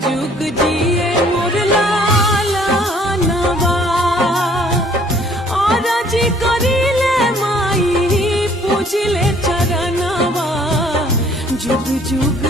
जुग जिए मोर लालनवा और जी करिले माई पूजिले चरणवा जुग जुग